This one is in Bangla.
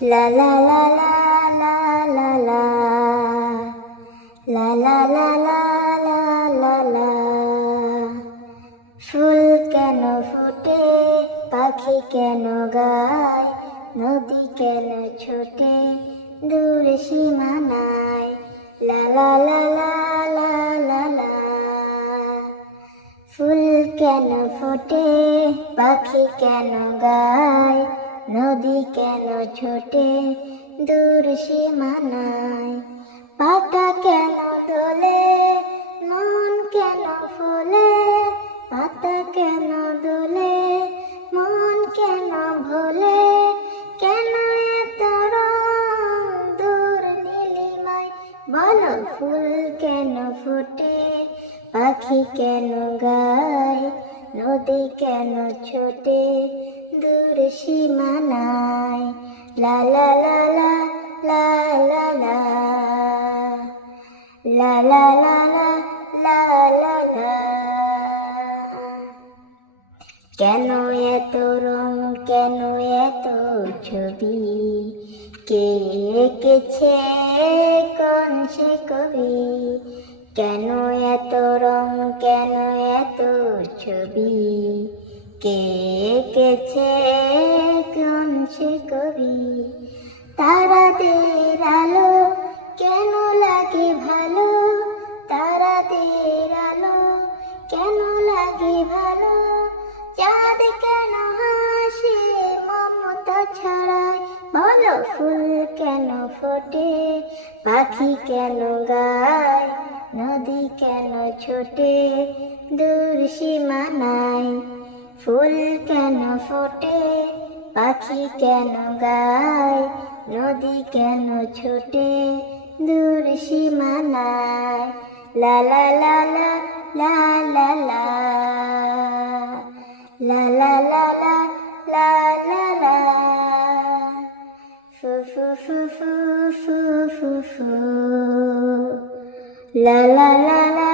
লা লা লা লা লা লা লা লা লা লা লা লা লা লা। ফুল কেন ফোটে, পাখি কেন গায়, নদী কেন ছোটে দূর সীমানায়। লা লা লা লা লা লা লা। ফুল কেন ফোটে, পাখি কেন গায়, নদী কেন ছোটে দূর সীমানায়। পাতা কেন দোলে, মন কেন ফোলে, পাতা কেন দোলে, মন কেন ভোলে, কেন এত রং দূর নীলিমায়। বলো ফুল কেন ফোটে, পাখি কেন গায়, নদী কেন ছোটে দূর সীমানায়। লা লা লা লা লা লা লা লা লা লা লা লা লা। কেন এত রং, কেন এত ছবি, কে এঁকেছে কোন সে কবি। কেন এত রং, কেন এত ছবি, কে এঁকেছে কোন সে কবি। তারাদের আলো কেন লাগে ভালো, তারাদের আলো কেন লাগে ভালো। চাঁদ কেন হাসে মমতা ছড়ায়। বলো ফুল কেন ফোটে, পাখি কেন গায়, নদী কেন ছোটে দূর সীমানায়। ফুল কেন ফোটে, পাখি কেন গায়, নদী কেন ছোটে দূর সীমানায়। লা লা লা লা লা লা লা লা লা লা লা লা লা লা। ফু ফু ফু ফু ফু ফু ফু। লা লা লা লা